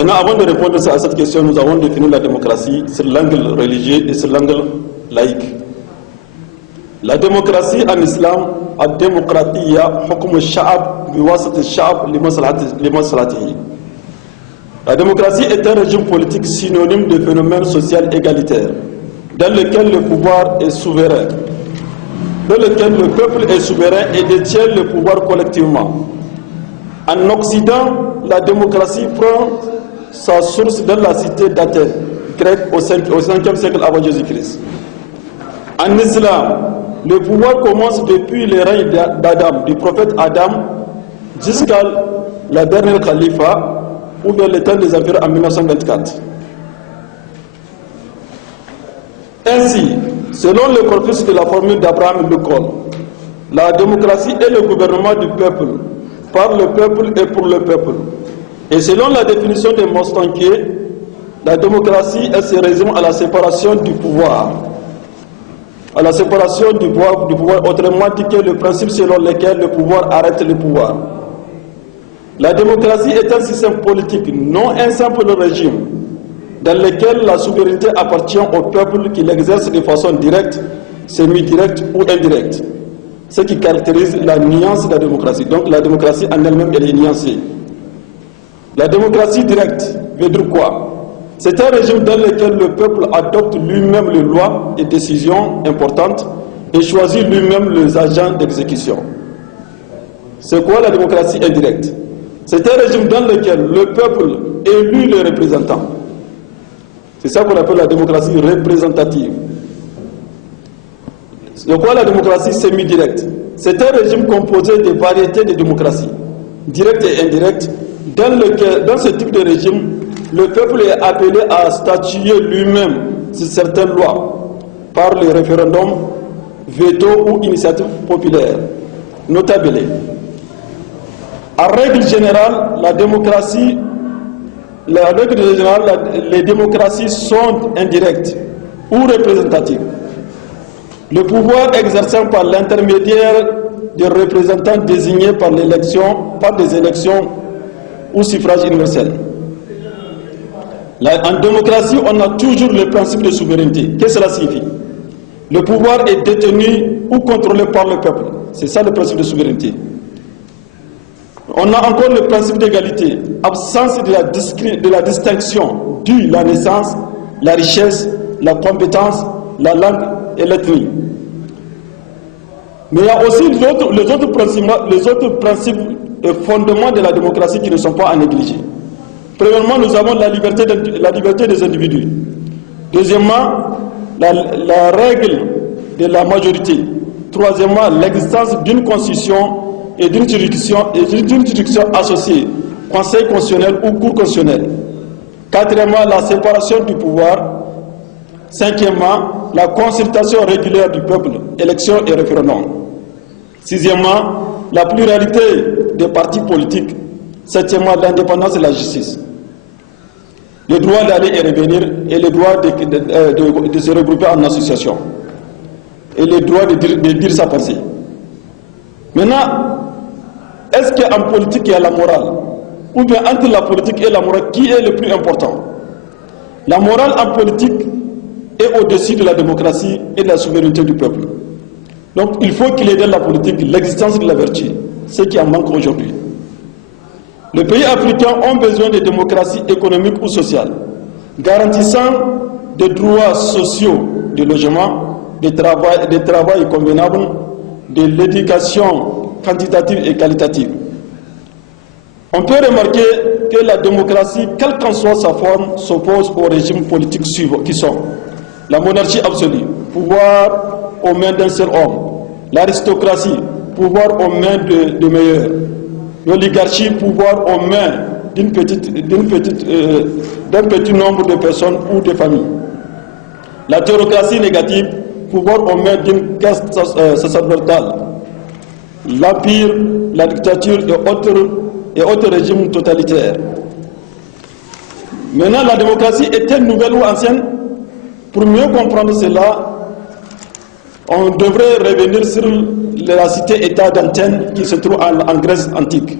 Maintenant, avant de répondre à cette question, nous avons défini la démocratie sur l'angle religieux et sur l'angle laïque. La démocratie en islam, الديمقراطية حكم الشعب بواسطة الشعب لمصلحته. La démocratie est un régime politique synonyme de phénomène social égalitaire, dans lequel le pouvoir est souverain, dans lequel le peuple est souverain et détient le pouvoir collectivement. En Occident, la démocratie prend sa source dans la cité d'Athènes, grecque au 5e siècle avant Jésus-Christ. En islam, le pouvoir commence depuis le règne d'Adam, du prophète Adam, jusqu'à la dernière khalifa, ou bien le temps des empereurs en 1924. Ainsi, selon le corpus de la formule d'Abraham Lincoln, la démocratie est le gouvernement du peuple, par le peuple et pour le peuple. Et selon la définition de Mostanquier, la démocratie se résume à la séparation du pouvoir. À la séparation du pouvoir, autrement dit que le principe selon lequel le pouvoir arrête le pouvoir. La démocratie est un système politique, non un simple régime, dans lequel la souveraineté appartient au peuple qui l'exerce de façon directe, semi-directe ou indirecte. Ce qui caractérise la nuance de la démocratie. Donc la démocratie en elle-même, elle est nuancée. La démocratie directe veut dire quoi? C'est un régime dans lequel le peuple adopte lui-même les lois et décisions importantes et choisit lui-même les agents d'exécution. C'est quoi la démocratie indirecte? C'est un régime dans lequel le peuple élit les représentants. C'est ça qu'on appelle la démocratie représentative. C'est quoi la démocratie semi-directe? C'est un régime composé de variétés de démocraties, directes et indirectes. Dans ce type de régime, le peuple est appelé à statuer lui-même sur certaines lois par les référendums, veto ou initiatives populaires, notablement. En règle générale, les démocraties sont indirectes ou représentatives. Le pouvoir exercé par l'intermédiaire des représentants désignés par des élections ou suffrage universel. En démocratie, on a toujours le principe de souveraineté. Qu'est-ce que cela signifie? Le pouvoir est détenu ou contrôlé par le peuple. C'est ça le principe de souveraineté. On a encore le principe d'égalité, absence de la distinction due la naissance, la richesse, la compétence, la langue et l'ethnie. Mais il y a aussi les autres principes et fondements de la démocratie qui ne sont pas à négliger. Premièrement, nous avons la liberté des individus. Deuxièmement, la règle de la majorité. Troisièmement, l'existence d'une constitution et d'une juridiction associée, conseil constitutionnel ou cour constitutionnelle. Quatrièmement, la séparation du pouvoir. Cinquièmement, la consultation régulière du peuple, élections et référendums. Sixièmement, la pluralité des partis politiques. Septièmement, l'indépendance et la justice. Le droit d'aller et revenir et le droit de se regrouper en association. Et le droit de dire sa pensée. Maintenant, est-ce qu'en politique il y a la morale? Ou bien entre la politique et la morale, qui est le plus important? La morale en politique est au-dessus de la démocratie et de la souveraineté du peuple. Donc il faut qu'il y ait dans la politique l'existence de la vertu, ce qui en manque aujourd'hui. Les pays africains ont besoin de démocratie économique ou sociale, garantissant des droits sociaux, de logement, de travail convenable, de l'éducation quantitative et qualitative. On peut remarquer que la démocratie, quelle qu'en soit sa forme, s'oppose aux régimes politiques suivants, qui sont la monarchie absolue, pouvoir aux mains d'un seul homme, l'aristocratie, pouvoir aux mains de meilleurs, l'oligarchie, pouvoir aux mains d'un petit nombre de personnes ou de familles, la théocratie négative, pouvoir aux mains d'une caste sacerdotale, l'empire, la dictature et autres régimes totalitaires. Maintenant, la démocratie est-elle nouvelle ou ancienne? Pour mieux comprendre cela, on devrait revenir sur la cité-État d'Athènes qui se trouve en Grèce antique.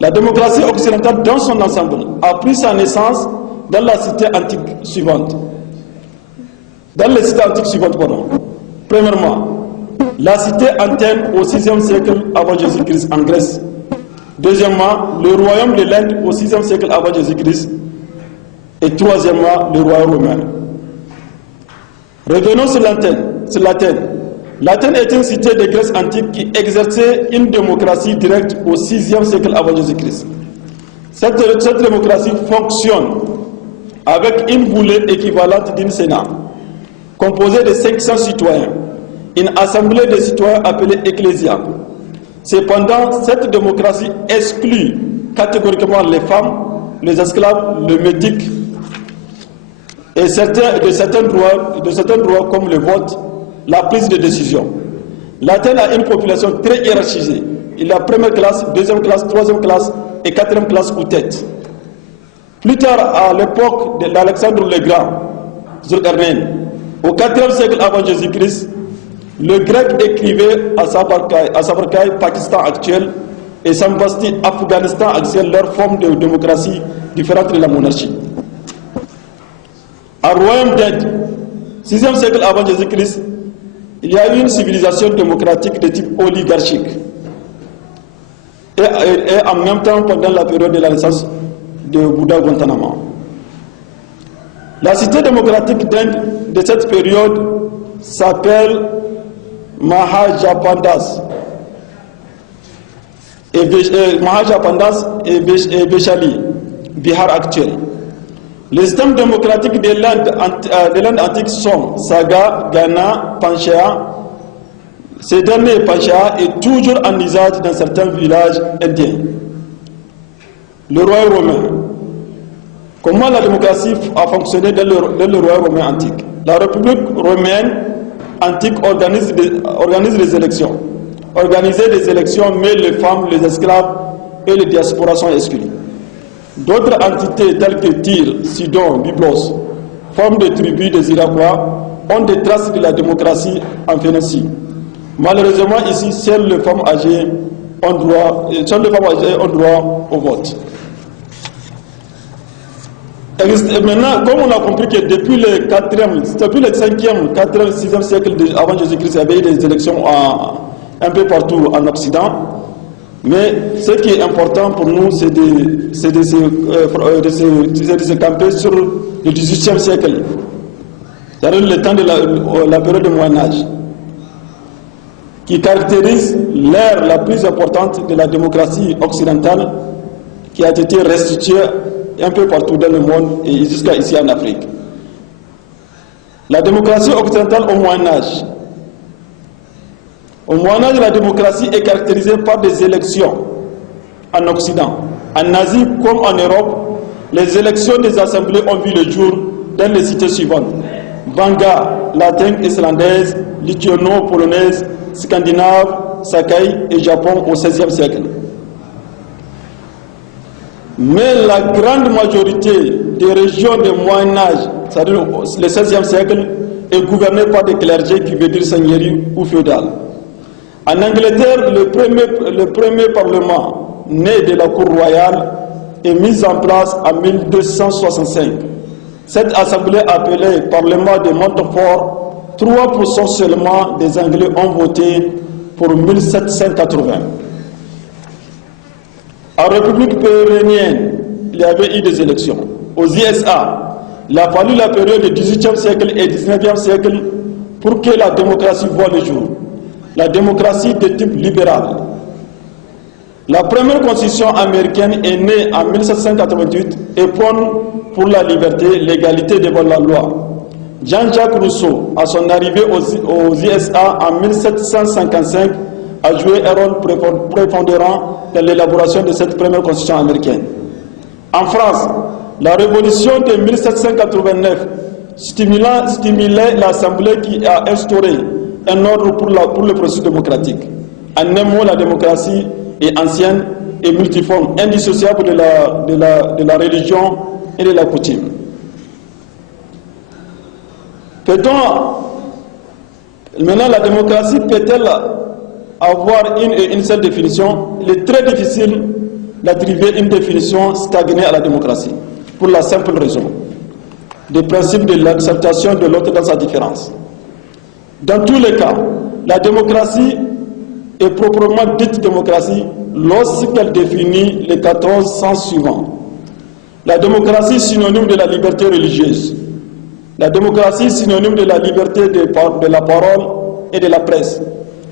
La démocratie occidentale dans son ensemble a pris sa naissance dans la cité antique suivante. Dans les cités antiques suivantes, pardon. Premièrement, la cité Athènes au 6e siècle avant Jésus-Christ en Grèce. Deuxièmement, le royaume de l'Inde au 6e siècle avant Jésus-Christ. Et troisièmement, le royaume romain. Revenons sur l'Athènes. L'Athènes est une cité de Grèce antique qui exerçait une démocratie directe au 6e siècle avant Jésus-Christ. Cette démocratie fonctionne avec une boulée équivalente d'une sénat, composée de 500 citoyens, une assemblée de citoyens appelée ecclésia. Cependant, cette démocratie exclut catégoriquement les femmes, les esclaves, le médic et de certains droits comme le vote, la prise de décision. L'Athènes a une population très hiérarchisée. Il y a première classe, deuxième classe, troisième classe et quatrième classe ou tête. Plus tard, à l'époque d'Alexandre le Grand, Zulkarnain, au 4e siècle avant Jésus-Christ, le grec écrivait à Samarkand, Pakistan actuel, et Sambasti, Afghanistan actuel, leur forme de démocratie différente de la monarchie. Au royaume d'Inde, 6e siècle avant Jésus-Christ, il y a eu une civilisation démocratique de type oligarchique. Et en même temps, pendant la période de la naissance de Bouddha Gautama. La cité démocratique d'Inde de cette période s'appelle Mahajapandas et Vaishali, Bihar actuel. Les systèmes démocratiques de l'Inde antique sont Saga, Ghana, Panchaya. Ces derniers Panchaya est toujours en usage dans certains villages indiens. Le royaume romain. Comment la démocratie a fonctionné dans le royaume romain antique? La République romaine antique organise les élections. Organiser des élections, mais les femmes, les esclaves et les diasporas sont exclus. D'autres entités telles que Tyr, Sidon, Byblos, formes de tribus des Iroquois, ont des traces de la démocratie en Phénicie. Malheureusement, ici, seules les femmes âgées ont droit au vote. Et maintenant, comme on a compris que depuis le 5e, 4e, 6e siècle avant Jésus-Christ, il y avait eu des élections un peu partout en Occident. Mais ce qui est important pour nous, c'est de se camper sur le 18e siècle, c'est-à-dire le temps de la période du Moyen-Âge, qui caractérise l'ère la plus importante de la démocratie occidentale, qui a été restituée un peu partout dans le monde et jusqu'à ici en Afrique. La démocratie occidentale au Moyen-Âge. Au Moyen-Âge, la démocratie est caractérisée par des élections en Occident. En Asie comme en Europe, les élections des assemblées ont vu le jour dans les cités suivantes: Vanga, latin islandaise, lituano-polonaise, scandinave, Sakai et Japon au XVIe siècle. Mais la grande majorité des régions du Moyen-Âge, c'est-à-dire le XVIe siècle, est gouvernée par des clergés qui veut dire seigneurie ou féodal. En Angleterre, le premier parlement né de la cour royale est mis en place en 1265. Cette assemblée appelée Parlement de Montfort, 3% seulement des Anglais ont voté pour 1780. En République péruvienne, il y avait eu des élections. Aux USA, il a fallu la période du XVIIIe siècle et XIXe siècle pour que la démocratie voie le jour. La démocratie de type libéral. La première constitution américaine est née en 1788 et prône pour la liberté, l'égalité devant la loi. Jean-Jacques Rousseau, à son arrivée aux USA en 1755, a joué un rôle prépondérant dans l'élaboration de cette première constitution américaine. En France, la révolution de 1789 stimulait l'Assemblée qui a instauré un ordre pour le processus démocratique. En un mot, la démocratie est ancienne et multiforme, indissociable de la religion et de la coutume. Maintenant, la démocratie peut-elle avoir une seule définition? Il est très difficile d'attribuer une définition stagnée à la démocratie, pour la simple raison des principes de l'acceptation de l'autre dans sa différence. Dans tous les cas, la démocratie est proprement dite démocratie lorsqu'elle définit les 14 sens suivants. La démocratie synonyme de la liberté religieuse. La démocratie synonyme de la liberté de la parole et de la presse.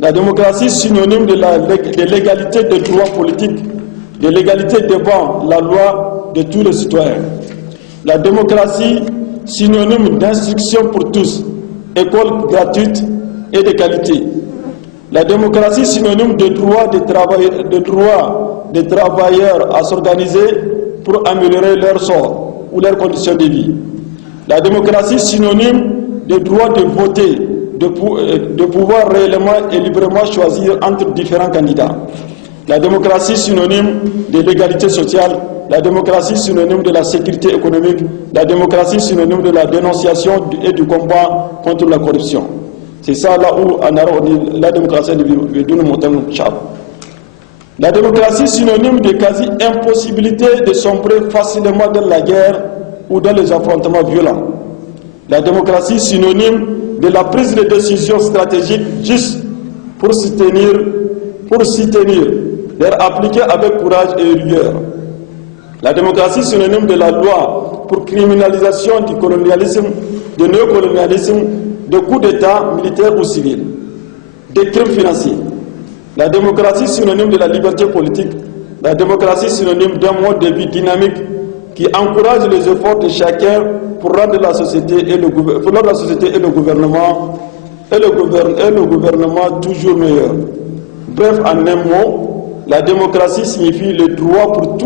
La démocratie synonyme de l'égalité des droits politiques, de l'égalité devant la loi de tous les citoyens. La démocratie synonyme d'instruction pour tous, école gratuite et de qualité. La démocratie synonyme de droit des travailleurs à s'organiser pour améliorer leur sort ou leurs conditions de vie. La démocratie synonyme de droit de voter, de pouvoir réellement et librement choisir entre différents candidats. La démocratie synonyme de l'égalité sociale, la démocratie synonyme de la sécurité économique, la démocratie synonyme de la dénonciation et du combat contre la corruption. C'est ça là où la démocratie est d'une montagne chave. La démocratie synonyme de quasi-impossibilité de sombrer facilement dans la guerre ou dans les affrontements violents. La démocratie synonyme de la prise de décisions stratégiques juste pour s'y tenir, leur appliquer avec courage et rigueur. La démocratie synonyme de la loi pour criminalisation du colonialisme, du néocolonialisme, de coups d'État militaires ou civils, des crimes financiers. La démocratie synonyme de la liberté politique, la démocratie synonyme d'un mode de vie dynamique qui encourage les efforts de chacun pour rendre la société et le gouvernement toujours meilleur. Bref, en un mot, la démocratie signifie le droit pour tous